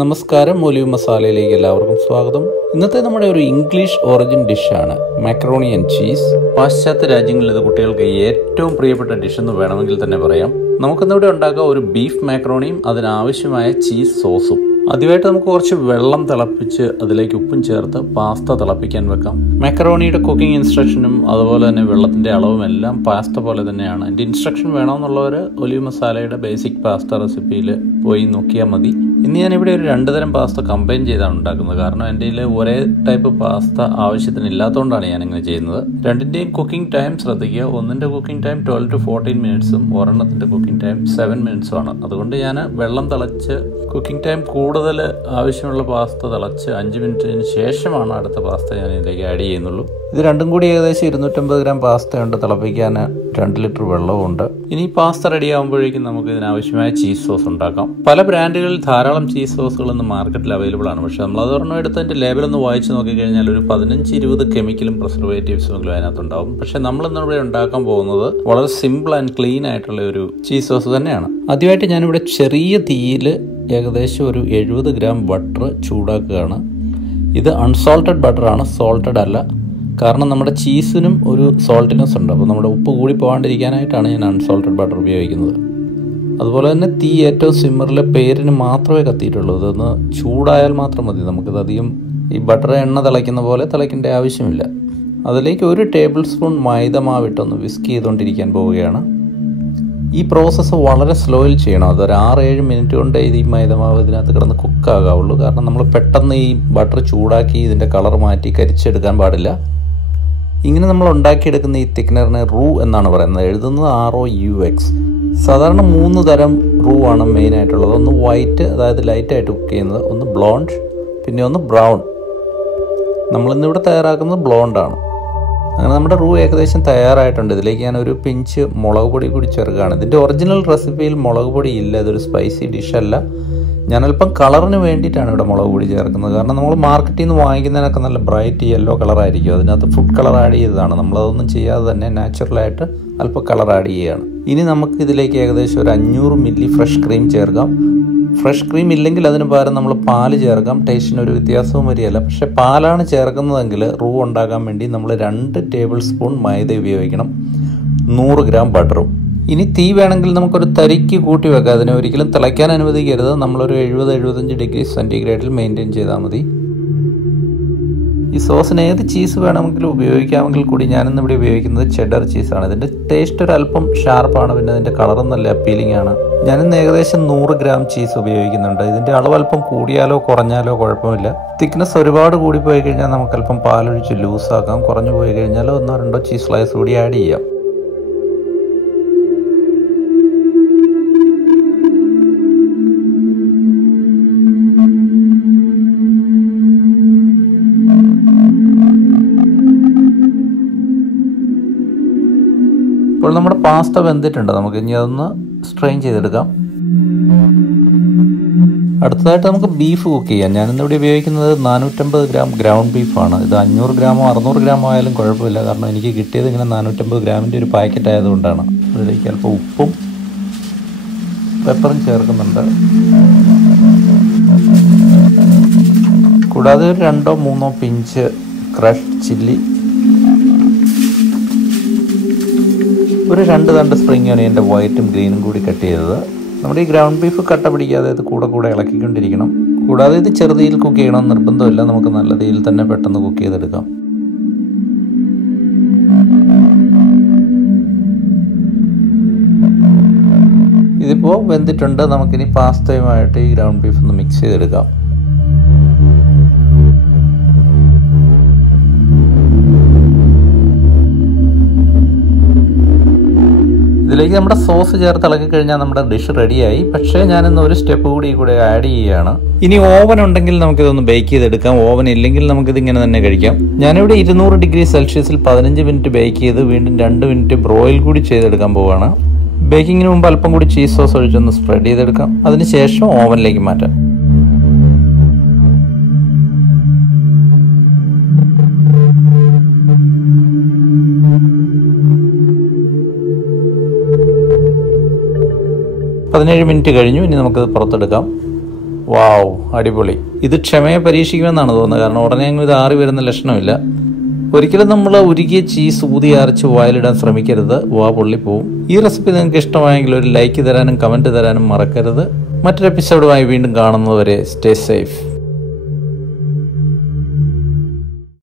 നമസ്കാരം, ഒലിവ് മസാലയിലേക്ക് എല്ലാവർക്കും സ്വാഗതം. ഇന്നത്തെ നമ്മുടെ ഒരു ഇംഗ്ലീഷ് ഒറിജിൻ ഡിഷാണ് മാക്രോണി ആൻഡ് ചീസ്. പാശ്ചാത്യ രാജ്യങ്ങളിൽ ഇത് കുട്ടികൾക്ക് ഏറ്റവും പ്രിയപ്പെട്ട ഡിഷ് എന്ന് വേണമെങ്കിൽ തന്നെ പറയാം. നമുക്കിന്നിവിടെ ഉണ്ടാക്കുക ഒരു ബീഫ് മാക്രോണിയും അതിനാവശ്യമായ ചീസ് സോസും. ആദ്യമായിട്ട് നമുക്ക് കുറച്ച് വെള്ളം തിളപ്പിച്ച് അതിലേക്ക് ഉപ്പും ചേർത്ത് പാസ്ത തിളപ്പിക്കാൻ വെക്കാം. മാക്രോണിയുടെ കുക്കിംഗ് ഇൻസ്ട്രക്ഷനും അതുപോലെ തന്നെ വെള്ളത്തിൻ്റെ അളവും എല്ലാം പാസ്ത പോലെ തന്നെയാണ്. എൻ്റെ ഇൻസ്ട്രക്ഷൻ വേണമെന്നുള്ളവർ ഒലിവ് മസാലയുടെ ബേസിക് പാസ്ത റെസിപ്പിയിൽ പോയി നോക്കിയാൽ മതി. ഇന്ന് ഞാനിവിടെ ഒരു 2 തരം പാസ്ത കമ്പൈൻ ചെയ്താണ് ഉണ്ടാക്കുന്നത്. കാരണം എൻ്റെ ഒരേ ടൈപ്പ് പാസ്ത ആവശ്യത്തിന് ഇല്ലാത്തതുകൊണ്ടാണ് ഞാനിങ്ങനെ ചെയ്യുന്നത്. രണ്ടിൻ്റെയും കുക്കിംഗ് ടൈം ശ്രദ്ധിക്കുക. ഒന്നിൻ്റെ കുക്കിംഗ് ടൈം 12 to 14 മിനിറ്റ്സും ഒരെണ്ണത്തിൻ്റെ കുക്കിംഗ് ടൈം 7 മിനിറ്റ്സും ആണ്. അതുകൊണ്ട് ഞാൻ വെള്ളം തിളച്ച് കുക്കിംഗ് ടൈം കൂടുതൽ ആവശ്യമുള്ള പാസ്ത തിളച്ച് 5 മിനിറ്റിന് ശേഷമാണ് അടുത്ത പാസ്ത ഞാൻ ഇതിലേക്ക് ആഡ് ചെയ്യുന്നുള്ളൂ. ഇത് രണ്ടും കൂടി ഏകദേശം 250 ഗ്രാം പാസ്തയുണ്ട്. തിളപ്പിക്കാൻ 2 ലിറ്റർ വെള്ളമുണ്ട്. ഇനി പാസ്ത റെഡി ആകുമ്പോഴേക്കും നമുക്ക് ഇതിനാവശ്യമായ ചീസ് സോസ് ഉണ്ടാക്കാം. പല ബ്രാൻഡുകളിൽ ധാരാളം ചീസ് സോസുകൾ ഇന്ന് മാർക്കറ്റിൽ അവൈലബിൾ ആണ്. പക്ഷേ നമ്മൾ അതൊരെണ്ണം എടുത്ത് അതിൻ്റെ ലേബലൊന്ന് വായിച്ച് നോക്കിക്കഴിഞ്ഞാൽ ഒരു 15-20 കെമിക്കലും പ്രിസർവേറ്റീവ്സും അതിനകത്തുണ്ടാവും. പക്ഷേ നമ്മളിന്നിവിടെ ഉണ്ടാക്കാൻ പോകുന്നത് വളരെ സിമ്പിൾ ആൻഡ് ക്ലീൻ ആയിട്ടുള്ള ഒരു ചീസ് സോസ് തന്നെയാണ്. ആദ്യമായിട്ട് ഞാനിവിടെ ചെറിയ തീയിൽ ഏകദേശം ഒരു 70 ഗ്രാം ബട്ടർ ചൂടാക്കുകയാണ്. ഇത് അൺസോൾട്ടഡ് ബട്ടറാണ്, സോൾട്ടഡ് അല്ല. കാരണം നമ്മുടെ ചീസിനും ഒരു സോൾട്ടിനെസ് ഉണ്ട്. അപ്പോൾ നമ്മുടെ ഉപ്പ് കൂടി പോകാണ്ടിരിക്കാനായിട്ടാണ് ഞാൻ അൺസോൾട്ടഡ് ബട്ടർ ഉപയോഗിക്കുന്നത്. അതുപോലെ തന്നെ തീ ഏറ്റവും സിമ്മറിലെ പേരിന് മാത്രമേ കത്തിയിട്ടുള്ളൂ. ഇതൊന്ന് ചൂടായാൽ മാത്രം മതി. നമുക്കിത് അധികം ഈ ബട്ടർ എണ്ണ തിളയ്ക്കുന്ന പോലെ തിളയ്ക്കേണ്ട ആവശ്യമില്ല. അതിലേക്ക് 1 ടേബിൾ സ്പൂൺ മൈദ മാവിട്ടൊന്ന് വിസ്ക് ചെയ്തുകൊണ്ടിരിക്കാൻ പോവുകയാണ്. ഈ പ്രോസസ്സ് വളരെ സ്ലോയിൽ ചെയ്യണം. അതൊരു 6-7 മിനിറ്റ് കൊണ്ട് ഈ മൈദമാവ് ഇതിനകത്ത് കിടന്ന് കുക്കാകാവുള്ളൂ. കാരണം നമ്മൾ പെട്ടെന്ന് ഈ ബട്ടർ ചൂടാക്കി ഇതിൻ്റെ കളർ മാറ്റി കരിച്ചെടുക്കാൻ പാടില്ല. ഇങ്ങനെ നമ്മൾ ഉണ്ടാക്കിയെടുക്കുന്ന ഈ തിക്നറിനെ റൂ എന്നാണ് പറയുന്നത്. എഴുതുന്നത് ROUX. സാധാരണ 3 തരം റൂ ആണ് മെയിനായിട്ടുള്ളത്. ഒന്ന് വൈറ്റ്, അതായത് ലൈറ്റായിട്ട് കുക്ക് ചെയ്യുന്നത്, ഒന്ന് ബ്ലോണ്ട്, പിന്നെ ഒന്ന് ബ്രൗൺ. നമ്മളിന്നിവിടെ തയ്യാറാക്കുന്നത് ബ്ലോണ്ടാണ്. അങ്ങനെ നമ്മുടെ റൂ ഏകദേശം തയ്യാറായിട്ടുണ്ട്. ഇതിലേക്ക് ഞാൻ ഒരു പിഞ്ച് മുളക് പൊടി കൂടി ചേർക്കുകയാണ്. ഇതിൻ്റെ ഒറിജിനൽ റെസിപ്പിയിൽ മുളക് പൊടി ഇല്ല. ഇതൊരു സ്പൈസി ഡിഷല്ല. ഞാൻ അല്പം കളറിന് വേണ്ടിയിട്ടാണ് ഇവിടെ മുളക് പൊടി ചേർക്കുന്നത്. കാരണം നമ്മൾ മാർക്കറ്റിൽ നിന്ന് വാങ്ങിക്കുന്നതിനൊക്കെ നല്ല ബ്രൈറ്റ് യെല്ലോ കളറായിരിക്കും. അതിനകത്ത് ഫുഡ് കളർ ആഡ് ചെയ്തതാണ്. നമ്മളതൊന്നും ചെയ്യാതെ തന്നെ നാച്ചുറലായിട്ട് അല്പം കളർ ആഡ് ചെയ്യുകയാണ്. ഇനി നമുക്ക് ഇതിലേക്ക് ഏകദേശം ഒരു 500 മില്ലി ഫ്രഷ് ക്രീം ചേർക്കാം. ഫ്രഷ് ക്രീം ഇല്ലെങ്കിൽ അതിന് പകരം നമ്മൾ പാല് ചേർക്കാം. ടേസ്റ്റിന് ഒരു വ്യത്യാസവും വരികയല്ല. പക്ഷേ പാലാണ് ചേർക്കുന്നതെങ്കിൽ റൂ ഉണ്ടാക്കാൻ വേണ്ടി നമ്മൾ 2 ടേബിൾ സ്പൂൺ മൈദ ഉപയോഗിക്കണം, 100 ഗ്രാം ബട്ടറും. ഇനി തീ വേണമെങ്കിൽ നമുക്കൊരു തരിക്ക് കൂട്ടി വെക്കാം. അതിനെ ഒരിക്കലും തിളയ്ക്കാൻ അനുവദിക്കരുത്. നമ്മളൊരു 70-75 ഡിഗ്രി സെൻറ്റിഗ്രേഡിൽ മെയിൻറ്റെയിൻ ചെയ്താൽ മതി. ഈ സോസിന് ഏത് ചീസ് വേണമെങ്കിലും ഉപയോഗിക്കാമെങ്കിൽ കൂടി ഞാനിന്നിവിടെ ഉപയോഗിക്കുന്നത് ചെഡർ ചീസാണ്. ഇതിൻ്റെ ടേസ്റ്റ് ഒരു അല്പം ഷാർപ്പാണ്. പിന്നെ അതിൻ്റെ കളറും നല്ല അപ്പീലിംഗ് ആണ്. ഞാനിന്ന് ഏകദേശം 100 ഗ്രാം ചീസ് ഉപയോഗിക്കുന്നുണ്ട്. ഇതിൻ്റെ അളവ് അല്പം കൂടിയാലോ കുറഞ്ഞാലോ കുഴപ്പമില്ല. തിക്നെസ് ഒരുപാട് കൂടി പോയി കഴിഞ്ഞാൽ നമുക്ക് അല്പം പാലൊഴിച്ച് ലൂസാക്കാം. കുറഞ്ഞു പോയി കഴിഞ്ഞാൽ 1-2 ചീസ് സ്ലൈസ് കൂടി ആഡ് ചെയ്യാം. ഇപ്പോൾ നമ്മുടെ പാസ്ത വെന്തിട്ടുണ്ട്. നമുക്ക് ഇനി അതൊന്ന് സ്ട്രെയിൻ ചെയ്തെടുക്കാം. അടുത്തതായിട്ട് നമുക്ക് ബീഫ് കുക്ക് ചെയ്യാം. ഞാനിന്നിവിടെ ഉപയോഗിക്കുന്നത് 450 ഗ്രാം ഗ്രൗണ്ട് ബീഫാണ്. ഇത് 500 ഗ്രാമോ 600 ഗ്രാമോ ആയാലും കുഴപ്പമില്ല. കാരണം എനിക്ക് കിട്ടിയത് ഇങ്ങനെ 450 ഗ്രാമിൻ്റെ ഒരു പാക്കറ്റ് ആയതുകൊണ്ടാണ്. അതിലേക്ക് അല്പം ഉപ്പും പെപ്പറും ചേർക്കുന്നുണ്ട്. കൂടാതെ ഒരു 2-3 പിഞ്ച് ക്രഷ് ചില്ലി, ഒരു 2 തണ്ട് സ്പ്രിംഗ് ഒനിയൻ്റെ വൈറ്റും ഗ്രീനും കൂടി കട്ട് ചെയ്തത്. നമ്മുടെ ഈ ഗ്രൗണ്ട് ബീഫ് കട്ട പിടിക്കാതെ ഇത് കൂടെ ഇളക്കിക്കൊണ്ടിരിക്കണം. കൂടാതെ ഇത് ചെറുതീയിൽ കുക്ക് ചെയ്യണമെന്ന് നിർബന്ധമില്ല. നമുക്ക് നല്ല തീയിൽ തന്നെ പെട്ടെന്ന് കുക്ക് ചെയ്തെടുക്കാം. ഇതിപ്പോൾ വെന്തിട്ടുണ്ട്. നമുക്കിനി പാസ്തയുമായിട്ട് ഈ ഗ്രൗണ്ട് ബീഫ് ഒന്ന് മിക്സ് ചെയ്തെടുക്കാം. ഇതിലേക്ക് നമ്മുടെ സോസ് ചേർത്ത് ഇളക്കി കഴിഞ്ഞാൽ നമ്മുടെ ഡിഷ് റെഡിയായി. പക്ഷേ ഞാനിന്ന് ഒരു സ്റ്റെപ്പ് കൂടി ആഡ് ചെയ്യുകയാണ്. ഇനി ഓവൻ ഉണ്ടെങ്കിൽ നമുക്കിതൊന്ന് ബേക്ക് ചെയ്തെടുക്കാം. ഓവൻ ഇല്ലെങ്കിൽ നമുക്കിത് ഇങ്ങനെ തന്നെ കഴിക്കാം. ഞാനിവിടെ 200 ഡിഗ്രി സെൽഷ്യസിൽ 15 മിനിറ്റ് ബേക്ക് ചെയ്ത് വീണ്ടും 2 മിനിറ്റ് ബ്രോയിൽ കൂടി ചെയ്തെടുക്കാൻ പോവുകയാണ്. ബേക്കിങ്ങിന് മുമ്പ് അല്പം കൂടി ചീസ് സോസ് ഒഴിച്ചൊന്ന് സ്പ്രെഡ് ചെയ്തെടുക്കാം. അതിനുശേഷം ഓവനിലേക്ക് മാറ്റാം. പതിനേഴ് മിനിറ്റ് കഴിഞ്ഞു. ഇനി നമുക്കത് പുറത്തെടുക്കാം. വാവ്, അടിപൊളി. ഇത് ക്ഷമയെ പരീക്ഷിക്കുമെന്നാണ് തോന്നുന്നത്, കാരണം ഉടനെ അങ്ങ് ഇത് ആറി വരുന്ന ലക്ഷണമില്ല. ഒരിക്കലും നമ്മൾ ഉരുകിയ ചീസ് ഊതി അരച്ച് വായിലിടാൻ ശ്രമിക്കരുത്, വാ പൊള്ളിപ്പോവും. ഈ റെസിപ്പി നിങ്ങൾക്ക് ഇഷ്ടമായെങ്കിൽ ഒരു ലൈക്ക് തരാനും കമൻറ്റ് തരാനും മറക്കരുത്. മറ്റൊരു എപ്പിസോഡുമായി വീണ്ടും കാണുന്നതുവരെ സ്റ്റേ സേഫ്.